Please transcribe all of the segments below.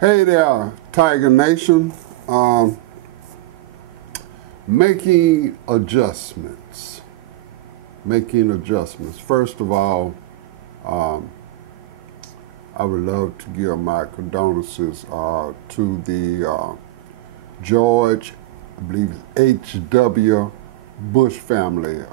Hey there, Tiger Nation. Making adjustments. Making adjustments. First of all, I would love to give my condolences to the George, I believe it's H.W. Bush family.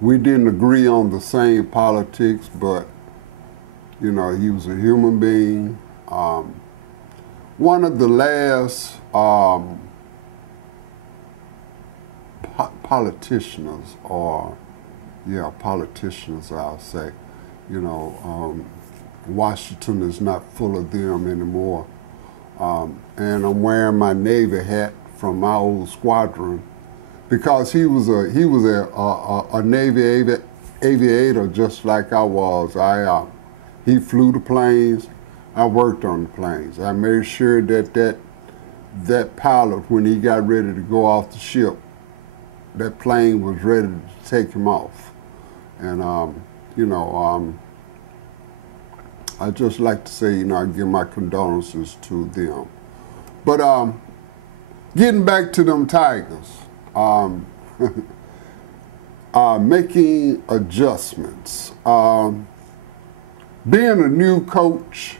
We didn't agree on the same politics, but you know, he was a human being. One of the last politicians, politicians, I'll say. You know, Washington is not full of them anymore. And I'm wearing my Navy hat from my old squadron because he was a Navy aviator just like I was. He flew the planes. I worked on the planes. I made sure that pilot, when he got ready to go off the ship, that plane was ready to take him off. And I just like to say, I give my condolences to them. But getting back to them Tigers, making adjustments. Being a new coach,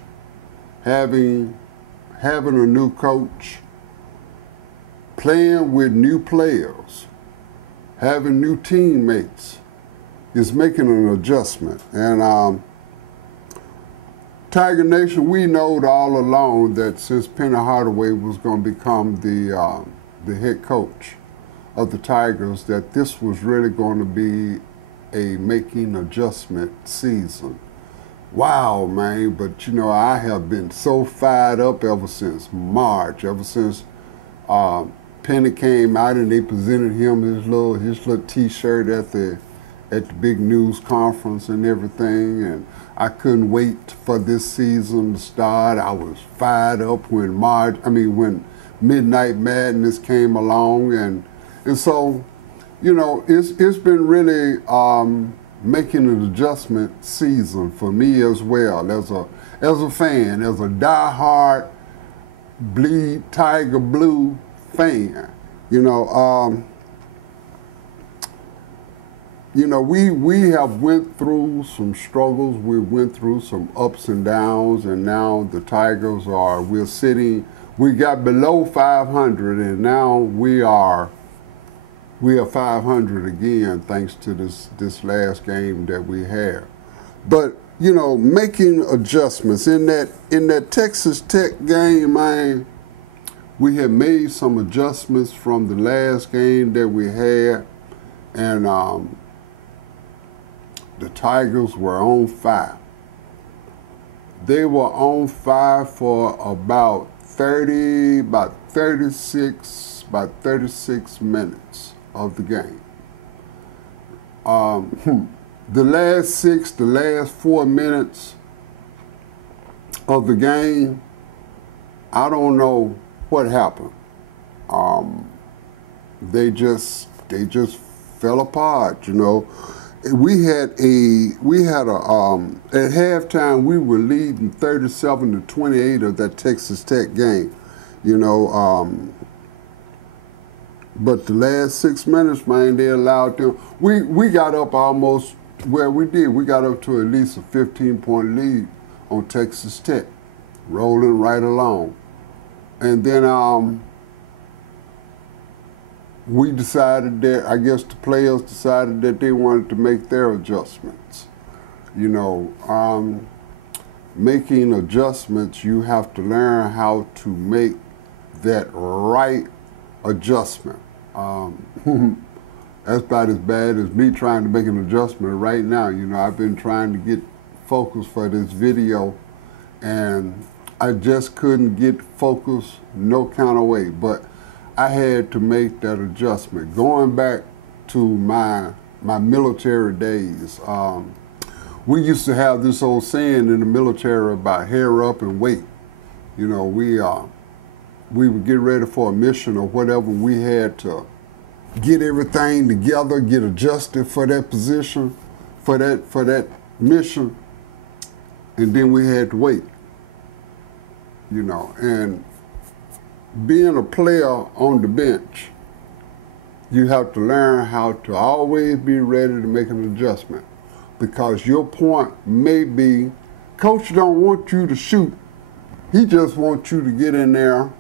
having a new coach, playing with new players, having new teammates is making an adjustment. And Tiger Nation, we knowed all along that since Penny Hardaway was going to become the head coach of the Tigers, that this was really going to be a making adjustment season. Wow, man, but I have been so fired up ever since March, ever since Penny came out and they presented him his little T-shirt at the big news conference and everything, and I couldn't wait for this season to start. I was fired up when when Midnight Madness came along, and so it's been really making an adjustment season for me as well, as a fan, as a diehard bleed Tiger Blue fan. We have went through some struggles, we went through some ups and downs, and now the Tigers we got below 500, and now we are 500 again, thanks to this last game that we had. But making adjustments in that Texas Tech game, man, we had made some adjustments from the last game that we had, and the Tigers were on fire. They were on fire for about 36 minutes of the game. The last 4 minutes of the game, I don't know what happened. They just fell apart. We had at halftime we were leading 37-28 of that Texas Tech game. But the last 6 minutes, man, they allowed them. We got up almost where we did. We got up to at least a 15-point lead on Texas Tech, rolling right along. And then we decided that, I guess the players decided that they wanted to make their adjustments. Making adjustments, you have to learn how to make that right adjustment. That's about as bad as me trying to make an adjustment right now. I've been trying to get focus for this video, and I just couldn't get focus no kind of way. But I had to make that adjustment. Going back to my military days, we used to have this old saying in the military about hair up and wait. We would get ready for a mission or whatever. We had to get everything together, get adjusted for that position, for that mission, and then we had to wait. you know. And being a player on the bench, you have to learn how to always be ready to make an adjustment, because your point may be, coach don't want you to shoot. He just wants you to get in there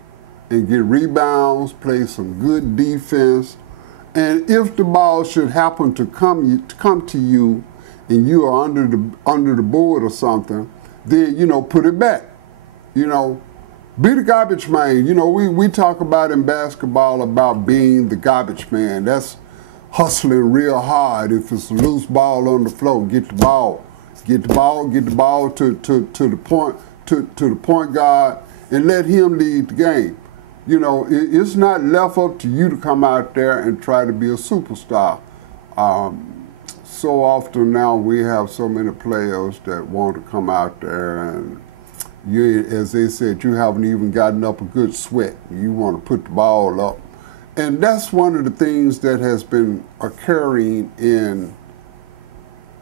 and get rebounds, play some good defense. And if the ball should happen to come to you and you are under the board or something, then, you know, put it back. You know, be the garbage man. You know, we talk about in basketball about being the garbage man. That's hustling real hard. If it's a loose ball on the floor, get the ball to the point guard and let him lead the game. You know, it's not left up to you to come out there and try to be a superstar. So often now we have so many players that want to come out there and you, as they said, you haven't even gotten up a good sweat. You want to put the ball up. And that's one of the things that has been occurring in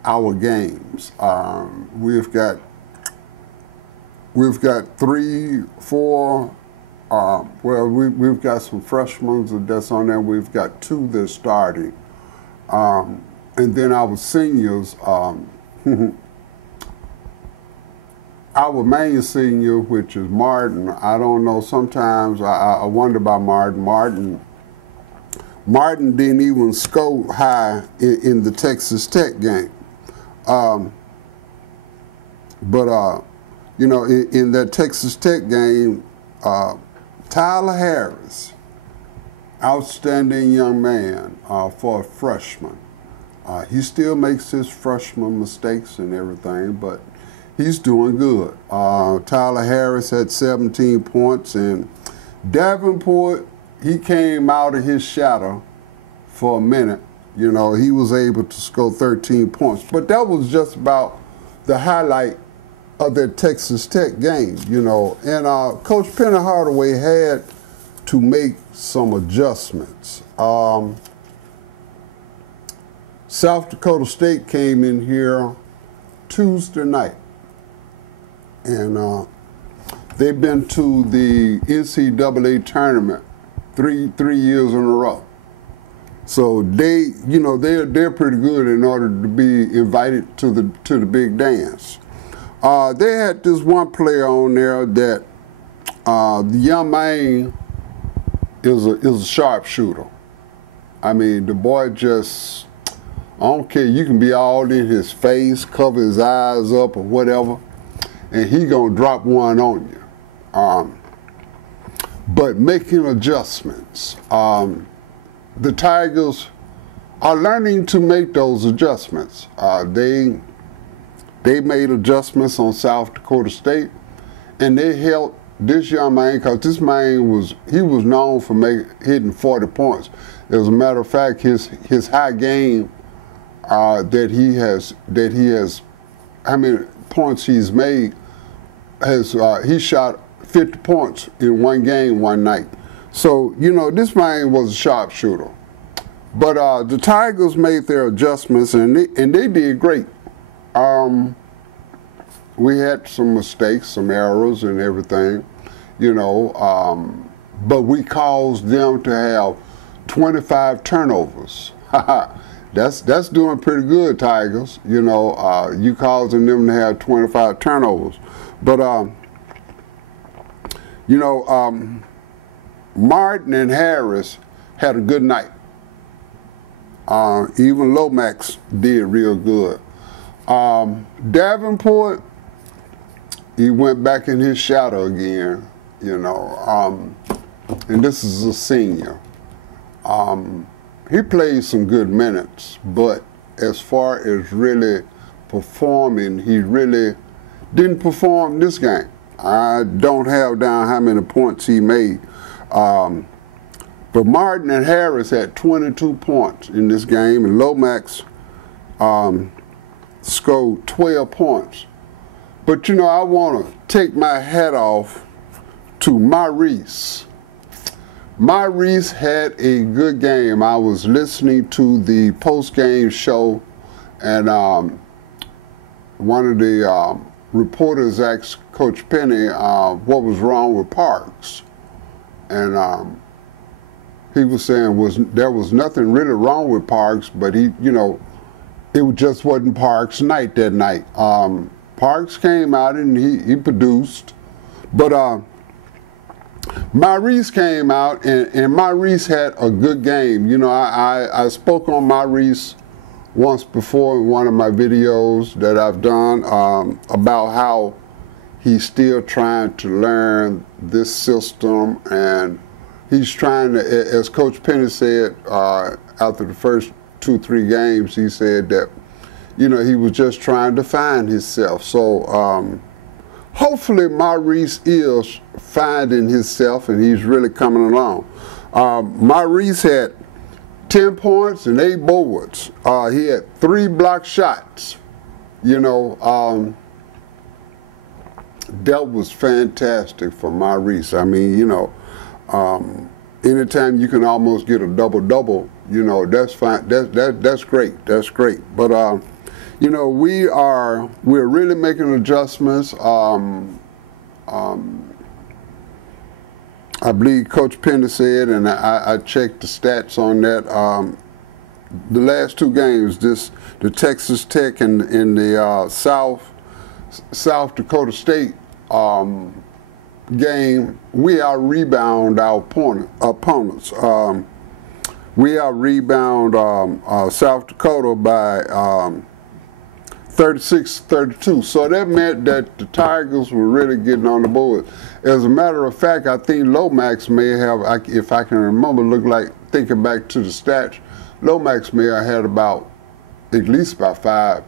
our games. We've got 3, 4, we've got some freshmen that's on there. We've got 2 that's starting. And then our seniors, our main senior, which is Martin, I don't know, sometimes I wonder about Martin. Martin didn't even score high in the Texas Tech game. You know, in that Texas Tech game, Tyler Harris, outstanding young man for a freshman. He still makes his freshman mistakes and everything, but he's doing good. Tyler Harris had 17 points, and Davenport, he came out of his shadow for a minute. You know, he was able to score 13 points. But that was just about the highlight of that Texas Tech game, you know. And Coach Penny Hardaway had to make some adjustments. South Dakota State came in here Tuesday night, and they've been to the NCAA tournament three years in a row. So they, you know, they're pretty good in order to be invited to the big dance. They had this one player on there that the young man is a sharpshooter. I mean, the boy just, I don't care, you can be all in his face, cover his eyes up or whatever, and he gonna drop one on you. But making adjustments. The Tigers are learning to make those adjustments. They made adjustments on South Dakota State, and they helped this young man, because this man was known for hitting 40 points. As a matter of fact, his high game that he has, how many points he's made, he shot 50 points in one game one night. So, you know, this man was a sharpshooter. But the Tigers made their adjustments, and they did great. We had some mistakes, some errors and everything, you know, but we caused them to have 25 turnovers. That's doing pretty good, Tigers. You know, you causing them to have 25 turnovers. But, you know, Martin and Harris had a good night. Even Lomax did real good. Davenport, he went back in his shadow again, you know, and this is a senior. He played some good minutes, but as far as really performing, he really didn't perform this game. I don't have down how many points he made. But Martin and Harris had 22 points in this game, and Lomax scored 12 points. But, you know, I want to take my hat off to Maurice. Maurice had a good game. I was listening to the post-game show, and one of the reporters asked Coach Penny what was wrong with Parks, and he was saying there was nothing really wrong with Parks, but he, you know, it just wasn't Parks' night that night. Parks came out and he produced, but Maurice came out and Maurice had a good game. You know, I spoke on Maurice once before in one of my videos that I've done about how he's still trying to learn this system, and he's trying to, as Coach Penny said after the first 2-3 games, he said that, you know, he was just trying to find himself. So hopefully Maurice is finding himself and he's really coming along. Maurice had 10 points and 8 boards. He had 3 block shots. You know, that was fantastic for Maurice. I mean, you know, anytime you can almost get a double-double, you know, that's fine. That's great. That's great. But you know, we're really making adjustments. I believe Coach Penny said, and I checked the stats on that. The last 2 games, the Texas Tech and the South Dakota State game, we out-rebound our opponents. We out-rebound South Dakota by 36-32. So that meant that the Tigers were really getting on the board. As a matter of fact, I think Lomax may have, if I can remember, thinking back to the stats, Lomax may have had at least about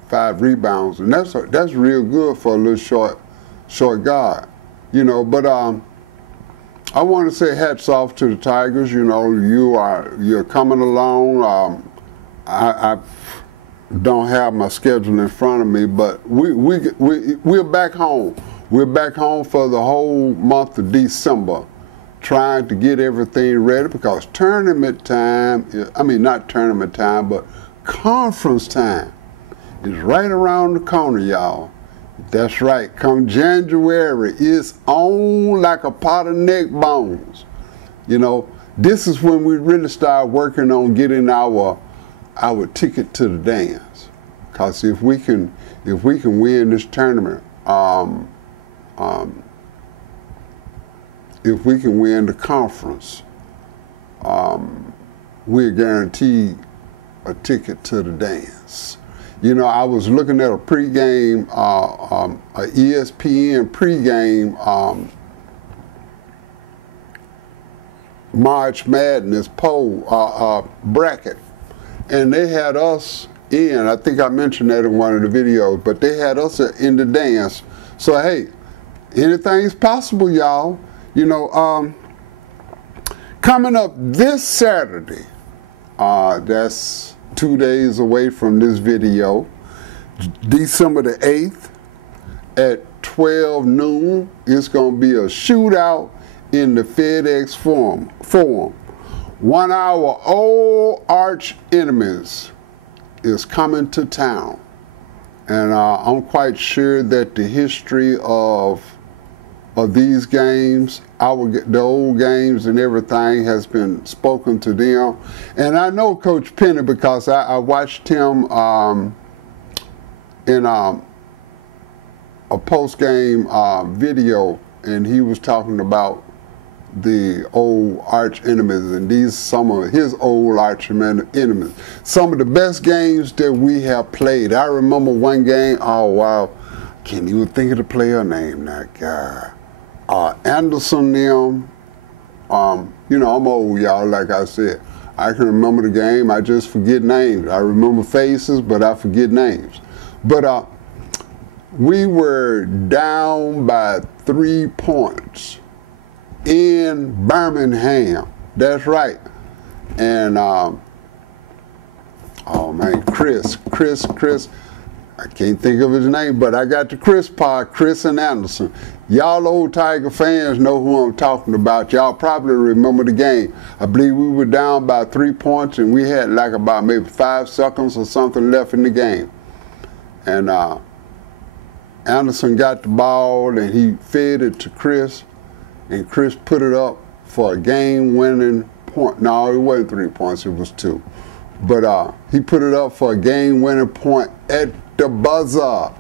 five rebounds, and that's real good for a little short guard, you know. But I want to say hats off to the Tigers. You know, you're coming along. I don't have my schedule in front of me, but we're back home. We're back home for the whole month of December, trying to get everything ready, because tournament time, I mean not tournament time, but conference time is right around the corner, y'all. That's right. Come January, it's on like a pot of neck bones. You know, this is when we really start working on getting our ticket to the dance. Because if we can win this tournament, if we can win the conference, we're guaranteed a ticket to the dance. You know, I was looking at a pregame, a ESPN pregame March Madness poll bracket, and they had us in. I think I mentioned that in one of the videos, but they had us in the dance. So hey, anything's possible, y'all. You know, coming up this Saturday, that's 2 days away from this video, December the 8th at 12 noon, it's going to be a shootout in the FedEx Forum. 1 hour old arch enemies is coming to town. And I'm quite sure that the history of these games, the old games and everything, has been spoken to them. And I know Coach Penny, because I watched him in a post-game video, and he was talking about the old arch enemies, and these some of his old arch enemies. Some of the best games that we have played. I remember one game, oh wow, can't even think of the player name, that guy. Anderson, them, you know, I'm old, y'all, like I said. I can remember the game, I just forget names. I remember faces, but I forget names. But we were down by 3 points in Birmingham. That's right. And oh man, Chris, I can't think of his name, but I got the Chris part, Chris and Anderson. Y'all old Tiger fans know who I'm talking about. Y'all probably remember the game. I believe we were down by 3 points, and we had like about maybe 5 seconds or something left in the game. And Anderson got the ball and he fed it to Chris, and Chris put it up for a game-winning point. No, it wasn't 3 points, it was 2. But he put it up for a game-winning point at the buzzer.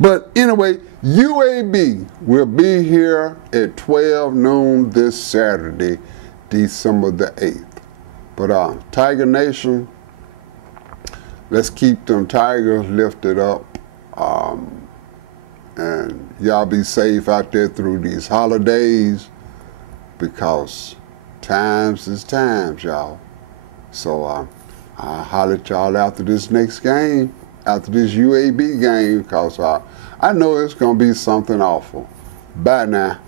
But anyway, UAB will be here at 12 noon this Saturday, December the 8th. But Tiger Nation, let's keep them Tigers lifted up. And y'all be safe out there through these holidays, because times is times, y'all. So I'll holler at y'all after this next game, after this UAB game, because I know it's going to be something awful. Bye now.